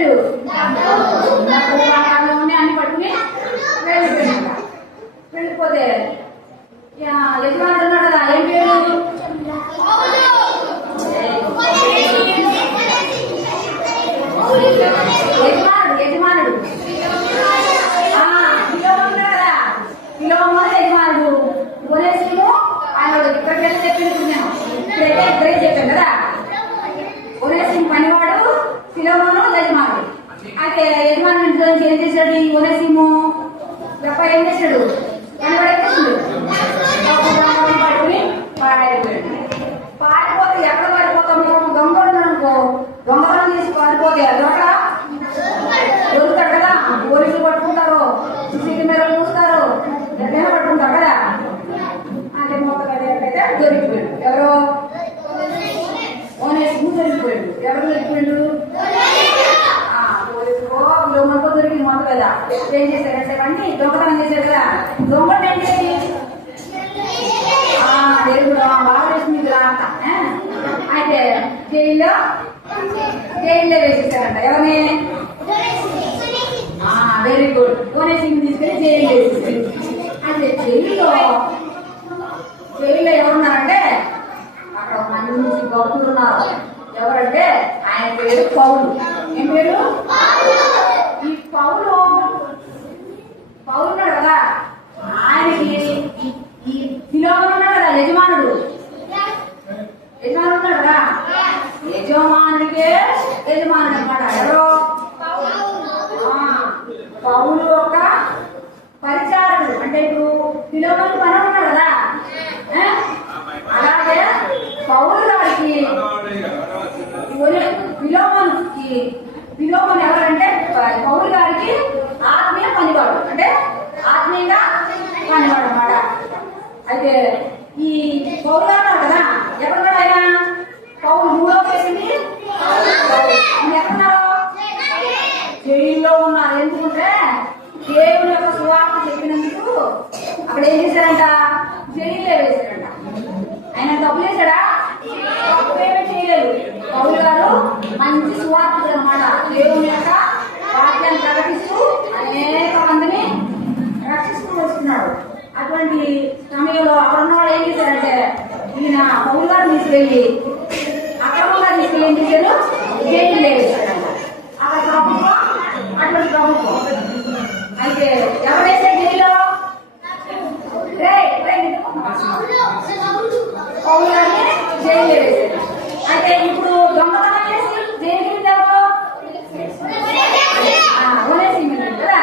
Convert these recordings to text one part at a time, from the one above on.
వెళ్ళిపోయాడు అన్ని పట్టుకుని వెళ్ళిపోయాడు. వెళ్ళిపోతే యజమానుడు ఉన్నాడు కదా, ఏం పేరు? యజమానుడు పిలవమో యజమానుడు కొనేసిము. ఆయన ఇక్కడికి వెళ్ళి చెప్పింది నేను ఇక్కడే చెప్పాను కదా. కొనేసిము పనివాడు, పిలవమను యజమానుడు. అయితే యజమానుడి ఇంట్లో నుంచి ఏం చేశాడు? ఈ కొనేసిము గొప్ప ఏం చేశాడు? పనివాడు ఎక్కేసిండు, పట్టుకుని పాడైపోయాడు. పారిపోతే ఎక్కడ పారిపోతాము? దొంగలు అనుకో, దొంగలను తీసి పారిపోతే అదొక దొరుకుతాడు కదా. పోలీసులు పట్టుకుంటారు, సీసీ కెమెరాలు చూస్తారు, ఎక్కడైనా పట్టుకుంటారు కదా. అంటే మొత్తం అయితే దొరికిపోయాడు. ఎవరో ఓనేసిము దొరికిపోయాడు. ఎవరు దొరికిపోయాడు? పోలీసులు మనకు దొరికింది మొత్తం కదా. ఏం చేశారంటే అన్ని దొంగతనం చేశారు కదా. దొంగలు ఏంటి? దేవుడు బాగా వేసింది కదా. అయితే జైల్లో వేసేసారంట. ఎవరిని? Very good. ఓనేసిము తీసుకెళ్ళి జైల్లో వేసేసారు. అయితే జైల్లో ఎవరున్నారంటే అక్కడ ఒక మంచి భక్తులు ఉన్నారు. ఎవరంటే ఆయన పేరు పౌలు. ఏం పేరు? ఈ పౌలు ఉన్నాడు కదా, ఆయనకి ఈ ఫిలోమోను ఉన్నాడు కదా, యజమానుడు ఉన్నాడు కదా. యజమానుడికే యజమానుడు అన్నమాట. ఎవరో పౌలు ఒక పరిచారకుడు. అంటే ఇప్పుడు ఫిలోమోను పని ఉన్నాడు కదా, అలాగే పౌలు గారికి ఫిలోమోను ఎవరంటే పౌలు గారికి ఆత్మీయ పనివాడు. అంటే ఆత్మీయంగా పనివాడు అన్నమాట. అయితే ఈ పౌలు గారు కదా, ఎక్కడున్నాడు ఆయన? పౌలు మూడో కేసింది ఎక్కడున్నారు? జైల్లో ఉన్నారు. ఎందుకంటే దేవుని యొక్క సువార్త చెప్పినందుకు అక్కడ ఏం చేశారంట? జైల్లో వేశారంట. ఆయన తప్పు చేశాడా? తప్పేమీ చేయలేదు. పౌలు గారు మంచి సువార్తలు అన్నమాట. దేవుని యొక్క వాక్యాన్ని ప్రకటిస్తూ అనేక మందిని రక్షిస్తూ వస్తున్నాడు. అటువంటి సమయంలో అక్కడున్న వాళ్ళు ఏం చేశారంటే ఈయన పౌలు గారు తీసుకెళ్ళి అక్రమంగా తీసుకెళ్ళి ఏం చేశారు? జైలు వేశారంట. అక్కడ ప్రభుత్వం అటువంటి ప్రభుత్వం. అయితే ఎవరు వేసారు జైల్లో? పౌలు గారిని జైలు వేశారు. అయితే ఇప్పుడు దొంగతనం చేసి జైలుకి వెళ్ళారు ఓనేసిము కదా.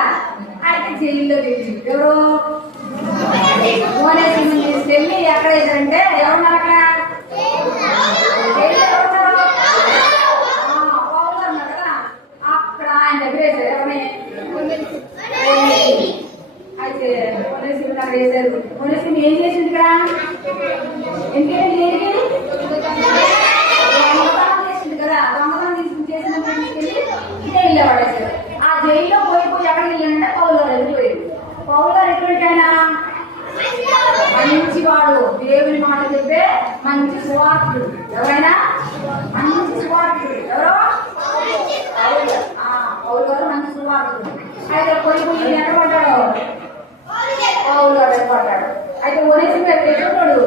అయితే జైల్లో వేసి ఎవరు? ఓనేసిము తీసుకెళ్ళి ఎక్కడ వేశారంటే ఎవరున్నారు అక్కడ? పౌలు గారు ఉన్నారు కదా, అక్కడ ఆయన దగ్గర వేశారు. ఎవరిని? అయితే ఓనేసిము అక్కడ వేశారు. ఓనేసిము ఏం చేసింది ఇక్కడ? ఎందుకంటే దొంగతనం చేసింది కదా. దొంగతనం చేసిన జైల్లో పడేశారు. ఆ జైల్లో పోయి ఎక్కడికి వెళ్ళారంటే పౌలు గారు వెళ్ళిపోయారు. పౌలు గారు ఎటువంటి ఆయన? మంచివాడు, దేవుని మాట చెప్పే మంచి సువార్తుడు. ఎవరైనా మంచి సువార్తుడు ఎవరో? పౌలు గారు మంచి సువార్తుడు. అయితే పోయి ఎక్కడ పడ్డాడు? పౌలు గారు పడ్డాడు. అయితే ఓనేసిము ఎక్కడున్నాడు?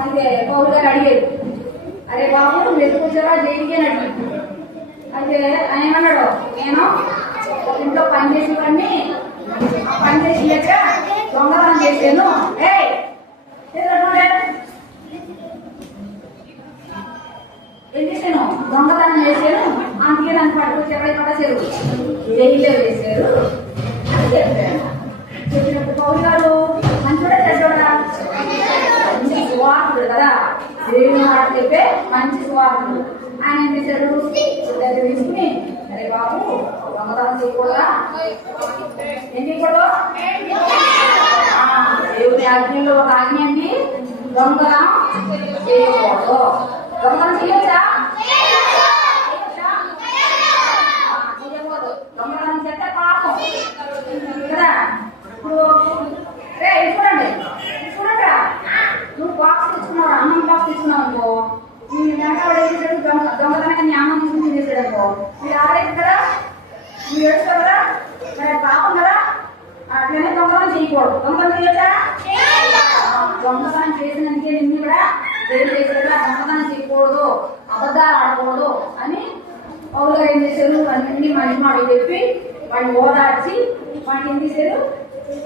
అయితే పౌలు గారు అడిగారు, అరే బాబు నువ్వు ఎందుకు వచ్చారా జైలుకి అని అడిగి. అయితే ఆయన ఏమన్నాడు? నేను ఇంట్లో పని చేసేవాడిని, పని చేసి దగ్గర దొంగతనం చేశాను. ఏం చేశాను? దొంగతనం చేశాను. అందుకే నన్ను పట్టుకొచ్చి ఎక్కడ పడేశారు? జైల్లో వేశారు అని చెప్పాను. చెప్పినప్పుడు పౌలు గారు మంచోడా చెడ్డోడా? మంచి సువార్తుడు కదా, దేవుని మాట చెప్పే మంచి సువార్తుడు. ఆయన ఏం చేశారు? దగ్గర తీసుకుని అరే బాబు దొంగతనం చేయకూడదా? ఏం చేయకూడదు? దేవుని ఆజ్ఞలో ఒక ఆజ్ఞ అండి, దొంగతనం చేయకూడదు. దొంగతనం చేయొచ్చా? చేయకూడదు. దొంగతనం చేస్తే పాపం కదా. ఇప్పుడు చూడండి చూడరా, నువ్వు బాక్స్ తెచ్చుకున్నావు, అన్నం బాక్స్ తెచ్చుకున్నావు అనుకో, నీ వెనకాల దొంగతనాన్ని అన్నం తీసుకుని చేశాడు అన్ని మంచి మాటలు చెప్పి వాడిని ఓదార్చి వాడిని ఏం చేశాడు,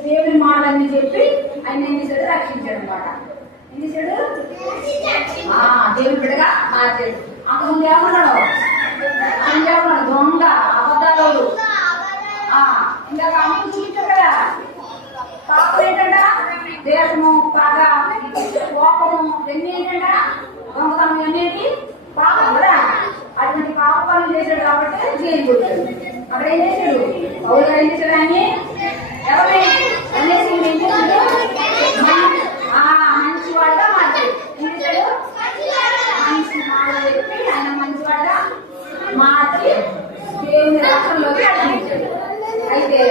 దేవుని మాటలన్నీ చెప్పి ఆయన ఏం చేశాడు, రక్షించాడు అనమాట. ఏం చేశాడు, దేవుని బిడ్డగా మార్చాడు. అంతకుముందు ఏమన్నాడు, దొంగ, అబద్ధాలు. ఇంకా అమ్ములు చూపించాడు కదా. పాపం ఏంటంట, దేశము, పగ, కోపము, ఇవన్నీ ఏంటంట, దొంగతనం అన్నిటి పాపం కదా. అటువంటి పాప పనులు చేశాడు కాబట్టి జైలు కొట్టాడు. అక్కడ ఏం చేశాడు, పౌలు గారు ఏం చేశాడు, ఆయన ఎవరిని అనేసి ఏం చేశాడు, మంచివాడుగా మార్చాడు. ఏం చేశాడు, మంచి మాట చెప్పి ఆయన మంచివాడుగా మార్చి దేవుని రక్షణలోకి అడిగించాడు. అయితే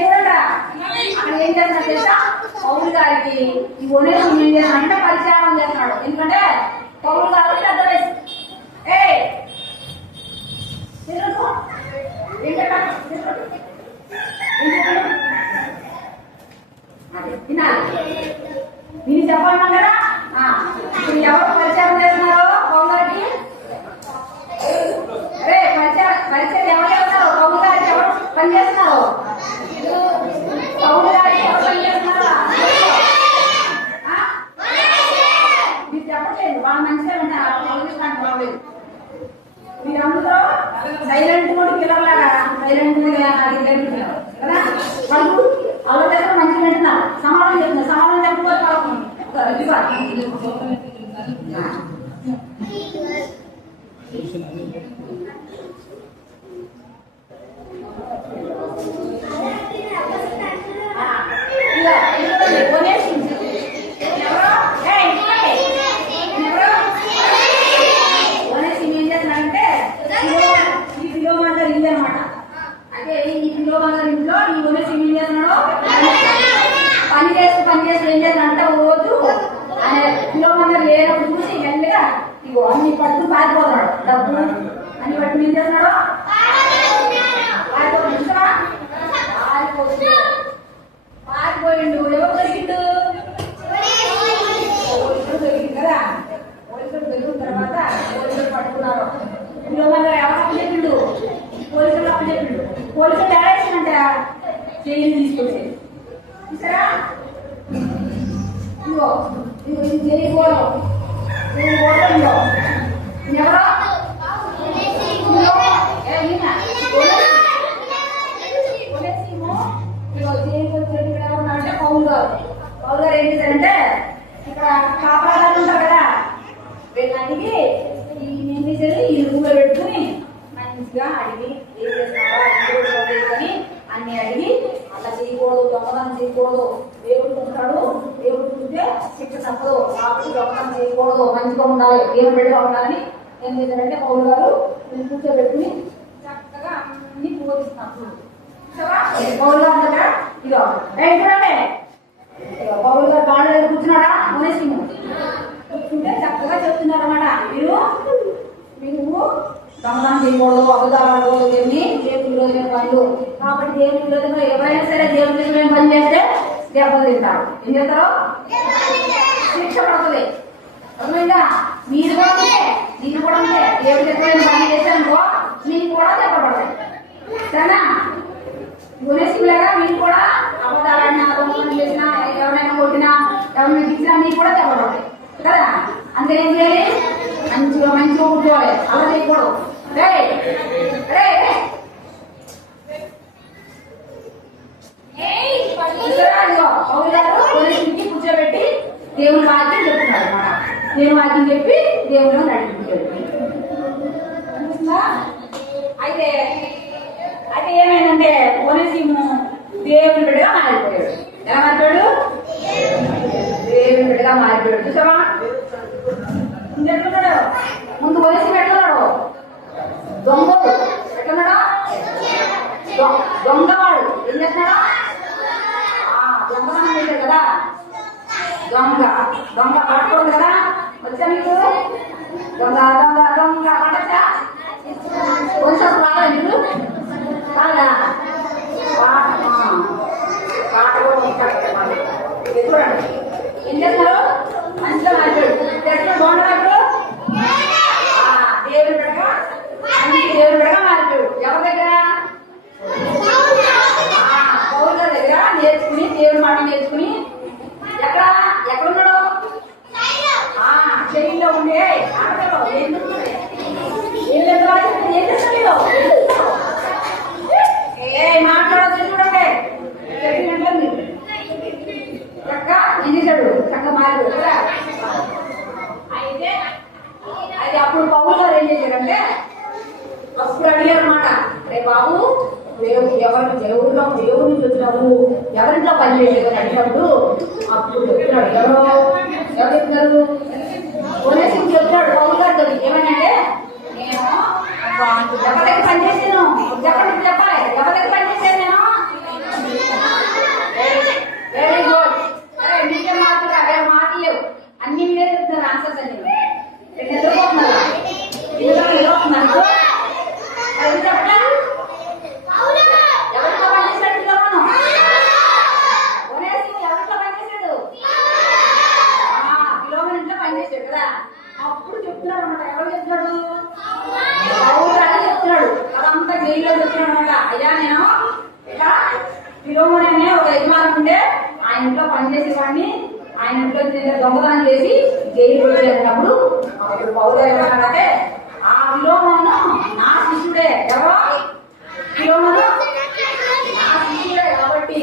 చూడండి అక్కడ ఏం చేస్తున్నాడు తెలుసా, పౌలు గారికి ఈ ఒనేసిము ఏం చేస్తున్నాడంటే పరిచయం చేస్తున్నాడు. ఎందుకంటే పౌలు గారు పెద్ద వయసు. నేను చెప్పాను కదా, ఇప్పుడు ఎవరు పరిచయం చేస్తున్నారు పౌలు గారికి, పరిచయం ఎవరు చేస్తున్నారు, పౌలు గారికి ఎవరు పని చేస్తున్నారు, పౌలు గారికి ఎవరు పని చేస్తున్నారు, మీరు చెప్పట్లేదు. వాళ్ళ మంచిగా ఉంటారు, పౌలు బాగలేదు. మీరందరూ సైలెంట్ కూడా పిల్లలాగా సైలెంట్ కదా, వాళ్ళు వాళ్ళ దగ్గర మంచిగా వింటున్నారు, సమాధానం చెప్తున్నారు. సమాధానం చెప్పకపోతే అన్ని పట్టుకుని పారిపోతున్నాడు. డబ్బు అన్ని పట్టుకుని ఏం చేస్తున్నాడు, పారిపోయిండు. ఎవరు దొరికిండు, పోలీసులు దొరికింది కదా. పోలీసులు దొరికిన తర్వాత పోలీసులు పట్టుకున్నారు. ఎవరు అప్పచెప్పిండు, పోలీసులు అప్పచెప్పిండు. పోలీసులు డైరెక్షన్ అంటే జైలు తీసుకొచ్చేది. చూసారా, ఇదిగో ఇది జైలు పోవడం. ఎవరో అంటే పౌలు గారు. పౌలు గారు ఏం చేశారంటే, ఇక్కడ కాపాడాలు ఉంటారు కదా, వీళ్ళకి ఏం చేశారు, ఈ రూమ్లో పెట్టుకుని మంచిగా అడిగి ఏం చేస్తున్నారా అన్ని అడిగి, అలా చేయకూడదు, దొంగతనం చేయకూడదు, దేవుడు ఉంటాడు, దేవుడు చూస్తే శిక్ష తప్పదు, కాబట్టి దొంగతనం చేయకూడదు, మంచిగా ఉండాలి, దేవుడు బిడ్డగా ఉండాలని ఏం చేశారంటే పౌలు గారు కూర్చోబెట్టుకుని చక్కగా అన్ని బోధిస్తున్నారు. పౌలు గారు దగ్గర ఇదో ఏంటంటే పౌలు గారు బాగా దగ్గర కూర్చున్నాడా, ఒనేసిము కూర్చుంటే చక్కగా చెప్తున్నారు అన్నమాట. మీరు దొంగతనం చేయకూడదు, అబద్ధాలు ఆడకూడదు, ఏమి దేవుని రోజున పనులు. కాబట్టి దేవుని రోజున ఎవరైనా సరే దేవుని రోజున పని చేస్తే దెబ్బలు తింటారు. ఏం చేస్తారు, శిక్ష పడుతుంది. అర్థమైందా, మీరు కూడా ఉంటే నేను కూడా ఉంటే దేవుడి ఎప్పుడైనా పని చేశానుకో మీకు కూడా దెబ్బ పడతాయి. సరేనా, గుణశివులాగా మీరు కూడా అబద్ధాలన్నా, దొంగతనం చేసినా, ఎవరైనా కొట్టినా, ఎవరైనా ఇచ్చినా మీకు కూడా దెబ్బ పడతాయి కదా. అంతే ఏం చేయాలి, మంచిగా కూర్చోవాలి, అలా చేయకూడదు. పౌలు గారు కూర్చోబెట్టి దేవుని వాక్యం చెప్తున్నారు అన్నమాట. దేవుని వాక్యం చెప్పి దేవుడు నడిపించాడు. అయితే అయితే ఏమైందంటే ఒనేసిము దేవుని బిడ్డగా మారిపోయాడు. ఎలా మారిపోయాడు, దేవుని బిడ్డగా మారిపోయాడు. చూసావా, ఎట్లున్నాడు, ముందు ఒనేసిము ఎట్లున్నాడు, దొంగడు ఎట్లున్నాడా, దొంగవాడు. ఏం చేస్తున్నాడా, దొంగతనం చేశాడు కదా, దొంగ పట్టుకోండి కదా. వచ్చా మీకు దొంగ దొంగ దొంగ పడచ్చా, కొంచెం రాదా మీకు బాగా పాట చూడండి. ఏం చేస్తారు, మంచిగా మాట్లాడు, బాగుంటారు, దేవుడు పెడగా మంచి దేవుడు పెడగా అప్పుడు పౌలు గారు ఏం చేశారంటే అప్పుడు అడిగారు అనమాట, రే బాబు దేవుడిలో దేవుడి నుంచి వచ్చినావు, ఎవరింట్లో పనిచేసేది అని అడిగినప్పుడు అప్పుడు చెప్తున్నాడు, ఎవరు చెప్తున్నారు, ఓనేసిము చెప్తున్నాడు పౌలు గారు ఏమనంటే, నేను ఎవరి దగ్గర పనిచేసాను, చెప్పాలి ఎవరి దగ్గర పనిచేసాను నేను, వెరీ గుడ్, మీకే మాటలు వేరే మాటలు లేవు, అన్ని మీరే చెప్తున్నారు ఆన్సర్స్ అన్ని, నిద్రపోతున్నారా నిద్రపోతున్నారు చెప్పలేదు, ఎవరితో పనిచేసాడు పిల్లలను, ఓనేసిము ఎవరితో పనిచేసాడు, పిల్లమని ఇంట్లో పనిచేసాడు కదా, అప్పుడు చెప్తున్నాడు అనమాట, ఎవరు చెప్తున్నాడు, పౌలు గారు చెప్తున్నాడు, అదంతా జైల్లో చెప్తున్నాడు అనమాట, అయ్యా నేను ఇలా పిలోమోని అనే ఒక యజమాని ఉండే ఆయన ఇంట్లో పనిచేసేవాడిని, ఆయన ఇంట్లో దొంగతనం చేసి జైలు వెళ్ళినప్పుడు అప్పుడు పౌలు గారు ఏమన్నాడంటే, ఆ పిలోమోను నా శిష్యుడే, ఎవరో పిలోమోను నా శిష్యుడే కాబట్టి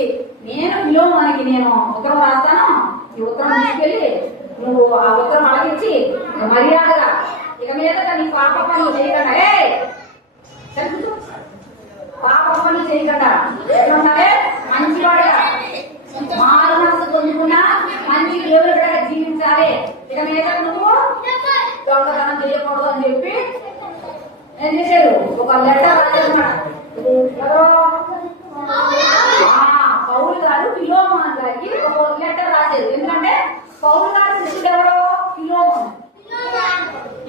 నేను పిలోమోనికి నేను ఉత్తరం రాస్తాను, ఈ ఉత్తరం తీసుకెళ్ళి నువ్వు ఆ ఉత్తరం అడగించి మర్యాదగా ఇక మీద నీ పాప పనులు చేయకుండా పాప పనులు చేయకుండా ఎట్లున్నారే మంచివాడుగా మారు మనసు పొందుకున్నా మంచి దేవుడిగా జీవించాలి, ఇక మీద నువ్వు దొంగతనం చేయకూడదు అని చెప్పి ఏం చేశారు, ఒక లెటర్ రాసేస్తున్నాడు, పౌలు గారు ఫిలోమోను గారికి ఒక లెటర్ రాసేది, ఎందుకంటే పౌలు గారు శిష్యుడు ఎవరో ఫిలోమోను,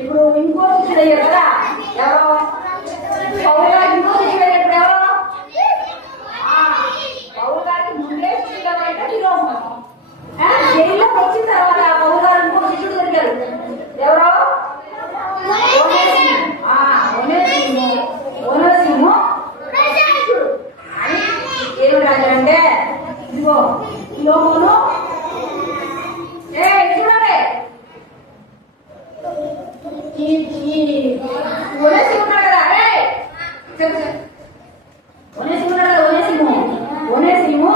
ఇప్పుడు ఇంకో శిష్యుడు అయ్యారు కదా, ఎవరో పౌలు గారికి ఇంకో శిష్యుడు అయ్యేప్పుడు ఎవరో పౌలు గారికి ముందే శిష్యుడు అయితే ఫిలోమోను, జైల్లోకి వచ్చిన తర్వాత పౌలు గారు ఇంకో శిష్యుడు దొరికారు, ఎవరో ఓనేసిము అని ఏమి రాశారంటే, ఇదిగో ఫిలోమోను చూడండి ఓనేసిము ఉన్నాడు కదా, ఓనేసిము ఉన్నాడు కదా, ఓనేసిము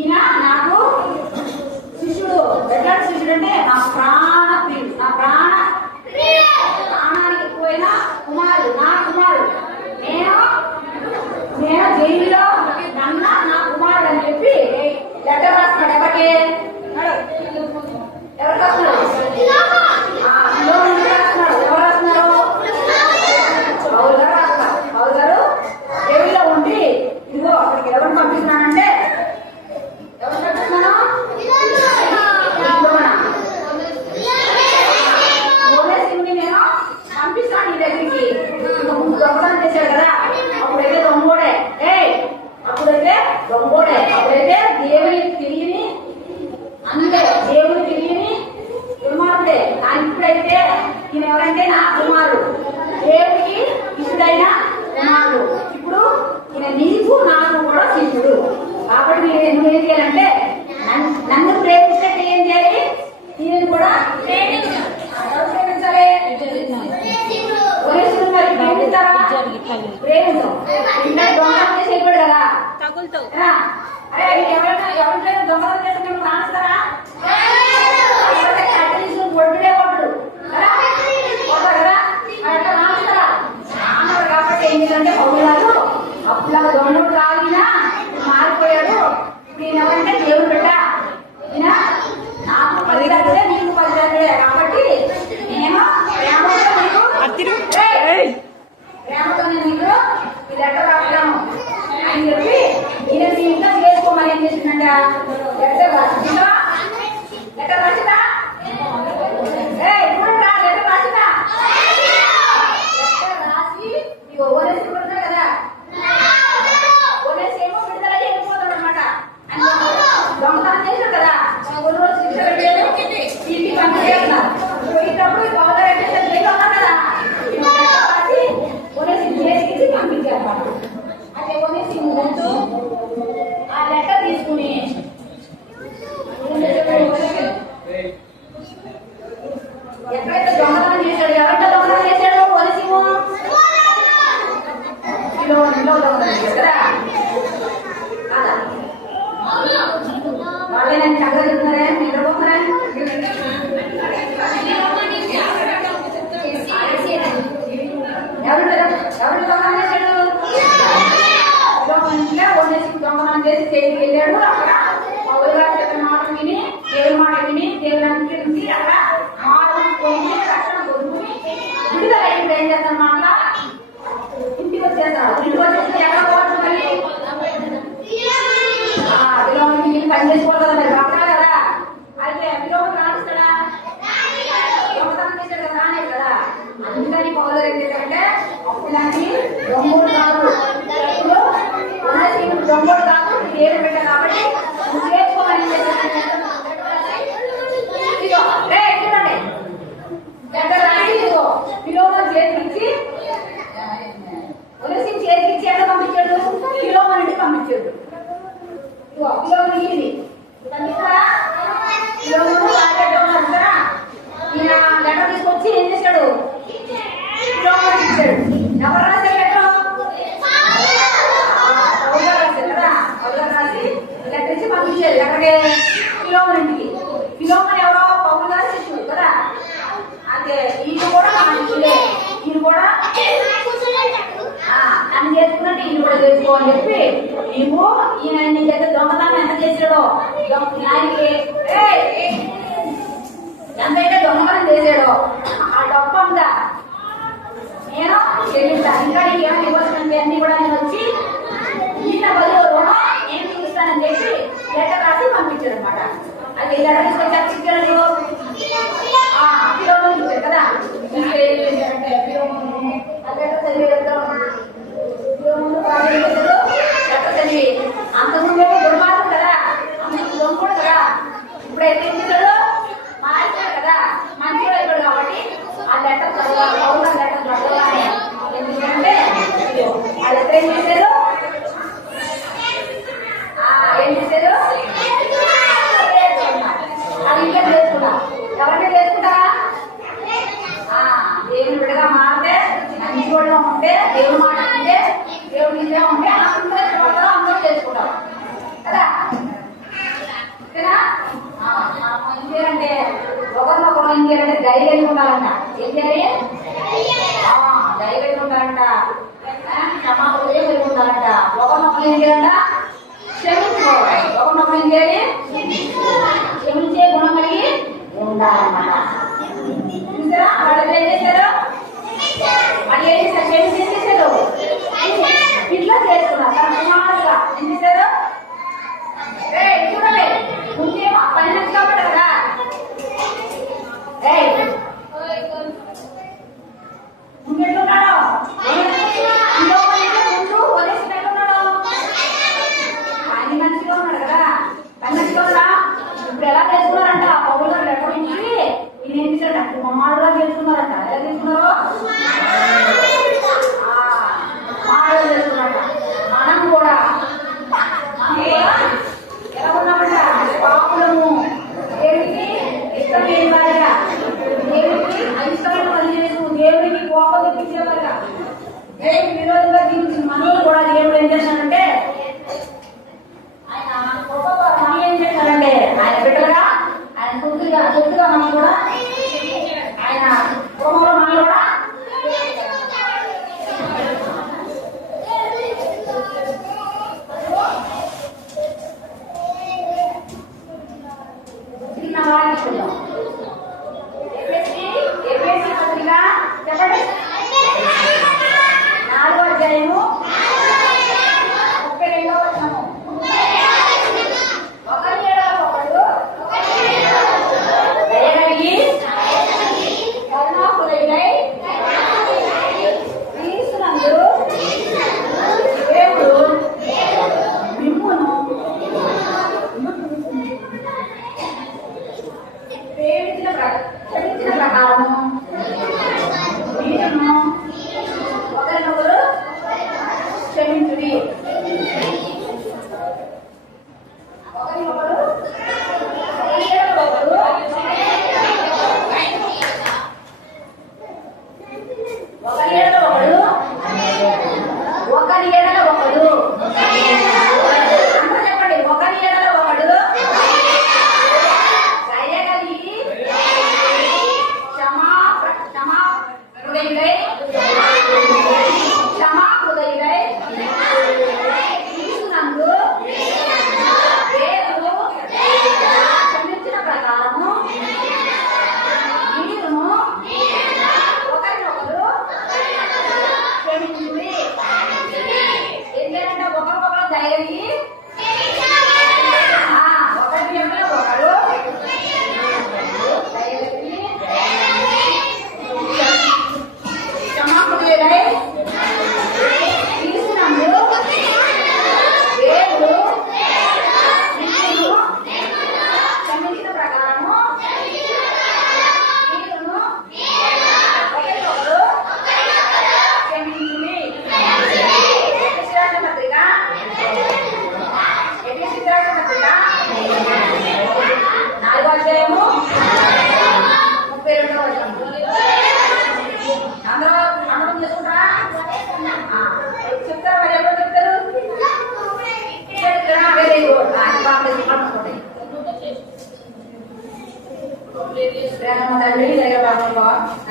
ఈయన నాకు శిష్యుడు, ఎట్లాంటి శిష్యుడు అంటే నా ప్రాణ ప్రియుడు, నా ప్రాణానికి ఎక్కువైన కుమారుడు, నా కుమారుడు, నేను జైలులో నా కుమారుడు అని చెప్పి లెటర్ రాస్తున్నాడు, ఎవరికి రాస్తున్నాడు, ఎవరు రాస్తున్నారు, పౌలు గారు రాస్తున్నారు, పౌలు గారు జైలులో ఉండి ఇదిగో అక్కడికి ఎవరిని పంపిస్తున్నానంటే, ఎవరు పంపిస్తున్నాను, ఓనేసిముని నేను పంపిస్తాను నీ దగ్గరికి, దొంగతనం చేశాడు కదా, అప్పుడైతే దొంగోడే, అప్పుడైతే దేవునికి తెలియని అంతే, దేవునికి తెలియని కుమారుడే, ఇప్పుడైతే ఈయన ఎవరంటే నా కుమారుడు, దేవుడికి ఇష్టడైన కుమారుడు, ఇప్పుడు ఈయన నీకు నాకు కూడా శిష్యుడు, కాబట్టి నువ్వేం చేయాలంటే నన్ను ప్రేమించినట్టు ఏం చేయాలి, ఈయన కూడా ప్రేమించాలి, ప్రేమించాం దొంగతనం చేసి అయిపోయాడు కదా, అరే ఎవరైనా దొంగతనం చేస్తే రాస్తారా, ఒడ్డుడే కొట్టడు కదా, అట్లా రాస్తారా రానడు, కాబట్టి ఏం చేయాలంటే పౌలు గారు అప్పుడు దొంగడు రాగినా మారిపోయాడు, ఇప్పుడు ఈయన ఎవరంటే దేవుడు బిడ్డ, ఈయన నాకు 10 నీకు 10 కాబట్టి నేను ప్రేమతో నీకు ఈ లెటర్ రాస్తాను అని చెప్పి ఈయన మీ ఇంట్లో చేసుకోమని ఏం చేసిందంట, లెటర్ రాసిందా, లెటర్ రాసిందా, ఇప్పుడు రా లెటర్ రాసిందా, లెటర్ రాసి ఇక ఓనేసిము పడుతున్నాడు కదా, ఓనేసిము విడుదల వెళ్ళిపోతాడు అనమాట, దొంగతనం చేశాడు కదా, కొన్ని రోజులు శిక్ష పెట్టాడు, ఇంటికి పంపించేస్తున్నారు, పోయినప్పుడు పౌలు గారు ఏం చేశారు, జైల్లో ఉన్నారు కదా, రాసి ఓనేసిము చేసి పంపించారు, అంటే ఓనేసిము ముందు ఆ లెటర్ తీసుకుని ఎక్కడైతే దొంగతనం చేశాడు, ఎవరితో దొంగతనం చేశాడు, ఓనేసిము ఇంట్లో దొంగతనం చేశాడు కదా, వాళ్ళే నేను చక్కగా చెప్తున్నారే నిద్రపోతున్నారా, జైలుకి వెళ్ళాడు. అక్కడ పౌలు గారు చెప్పిన మాట విని, దేవుని మాట విని, దేవుని అనుసరించి అక్కడ మార్గం పొంది రక్షణ పొందుకుని విడుదల అయ్యి ఏం చేస్తాను అట్లా ఇంటికి వచ్చేస్తాడు. ఇంటికి వచ్చేసి ఎక్కడ పోవచ్చు మరి విలోమకి పని చేసుకోవాలి కదా, మరి పక్కన కదా. అయితే విలోమకి రాణిస్తాడా? దొంగతనం చేశాడు కదా, రానే కదా. అందుకని పౌలు గారు ఏం చేశారంటే అప్పులాంటి దొంగోడు కాదు, దొంగోడు కాదు, దేవుడు పెట్ట కాబట్టి చేసుకోమని లెటర్ రాసి విలోమని చేతికిచ్చి ఒలిసిని చేతికిచ్చి ఎక్కడ పంపించాడు? విలోమని ఇంటికి పంపించాడు. విలోమని ఇది పంపిస్తారా? విలోమను బాగా ఈయన లెటర్ తీసుకొచ్చి ఏం చేశాడు? విలోమని ఇచ్చాడు. ఎవరు రాశారు లెటర్? పౌలు గారు రాశారు కదా. పౌలు గారు రాసి లెటర్ ఇచ్చి పంపించారు ఎక్కడికి? విలోమని ఇంటికి. విలోమని ఎవరో పౌలు గారు శిష్యుడు కదా. అదే ఈయన కూడా మనుషులే, ఈయన కూడా నన్ను చేసుకున్నట్టు ఈయన కూడా చేసుకో అని చెప్పి నీవు ఈయన నీ దగ్గర దొంగతనం ఎంత చేశాడో ఆయనకి ఎంతైతే దొంగతనం చేశాడో ఆ డబ్బు అంతా నేను చెల్లిస్తాను. ఇంకా నీకు ఏమైనా ఇవ్వాల్సినంటే అన్ని కూడా నేను వచ్చి ఈయన బదులు రుణం నేను చూపిస్తానని చెప్పి లెటర్ రాసి పంపించాడు అనమాట. అది లెటర్ తీసుకొచ్చి ఇచ్చాడు ఇచ్చాడు కదా. ఇంకేంటే లెటర్ చదివి అంతకుముందు దుర్మార్గం కదా, అంతకు దొంగడు కదా. ఇప్పుడైతే ఇచ్చాడు మార్చాడు కదా, మంచిగా అయిపోయాడు కాబట్టి ఆ లెటర్ చదవాలి. పౌలు లెటర్ చదవాలి. ఎందుకంటే ఆ లెటర్ ఏం చేశారు? ఏం చేశారు? అది ఇంకా చేసుకుంటా. ఎవరికైనా చేసుకుంటా? దేవుని బిడ్డగా మారితే, మంచి కూడా ఉంటే, దేవుని మాట ఉంటే, దేవుడి నిజంగా ఉంటే అందరూ ఇష్టపడతారు, అందరూ చేసుకుంటాం కదా. ఓకేనా? ఇంకేంటే ఒకరినొకరు ఏం చేయాలంటే ధైర్యంగా ఉండాలంట. ఏం చేయాలి? ధైర్యంగా ఉండాలంట. క్షమాపణ ఉండాలంట. ఒకరినొకరు ఏం చేయాలంట? క్షమించుకోవాలి. ఒకరినొకరు ఏం చేయాలి? క్షమించే గుణం కలిగి ఉండాలన్నమాట. చూసారా వాళ్ళు ఏం చేశారు? వాళ్ళు ఏం చేశారు? క్షమించి ఏం చేశారు? ఇట్లా చేసుకున్నారు. తన కుమారుగా ఏం చేశారు? చూడండి, ముందేమో పని మంచి కాబట్టి కదా. ముందెట్లున్నాడు? ముందు వదిలేసినట్టున్నాడు. పని మంచిగా ఉన్నాడు కదా. పని మంచిగా ఉన్నా ఇప్పుడు ఎలా చేసుకున్నారంట? పౌలు గారు లెటర్ నుంచి ఈయన ఏం చేశారంట? కుమారుగా చేసుకున్నారంట. ఎలా చేసుకున్నారు? కుమారుగా చేసుకున్నారంట. మనం కూడా ఎలా ఉన్నామంట? పాపులము, దేవుడికి ఇష్టం లేని వారిగా, దేవుడికి అయిష్టమైన పని చేస్తూ దేవుడికి కోపం తెప్పించేవారుగా, దేవుడికి విరోధంగా జీవించిన మనల్ని కూడా దేవుడు ఏం చేశాడంటే ఆయన గొప్ప మనం ఏం చేశారంటే ఆయన బిడ్డలుగా, ఆయన సొత్తుగా మనం కూడా ఆయన కుటుంబంలో మనం కూడా చిన్న వారిని చూద్దాం. ఎఫెసీ పత్రిక చెప్పండి, 4వ అధ్యాయము 32వ వచనము. ఒకరి ఎడల ఒకడు దయగలిగి కరుణాహృదయుడై క్రీస్తునందు దేవుడు మిమ్మును క్షమించిన ప్రకారము మీరును ఒకరినొకరు క్షమించుడి. ఒకరినొకరు క్షమా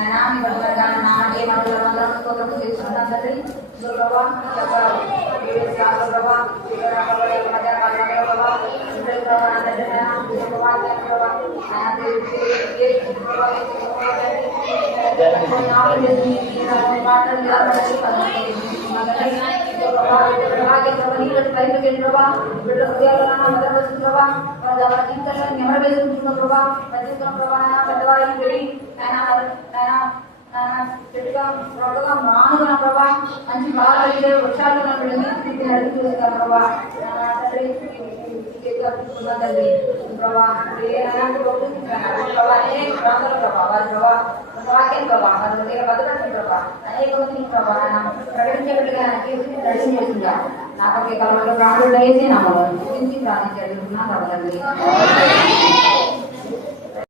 నాయన మీ పట్టుదల నాకే మండలం స్తోత్రం చేసుకుంటాను తండ్రి. ప్రభా ప్రభా చెట్టుగా ప్రభావ మానుగా ప్రభా మంచి బాగా వృక్షాలు చూస్తారు ప్రభా తండ్రి ప్రభా అనేక ప్రాంతాల ప్రభా వారి ప్రభా వాక్యం ప్రభా వారి భద్రపడిన ప్రభా అనేక మంది ప్రభా ప్రకటించేట్టుగా రెడీ చేసిందా నాకే కాలంలో ప్రాణులు వేసి నా గురించి ప్రార్థించారు నా ప్రభా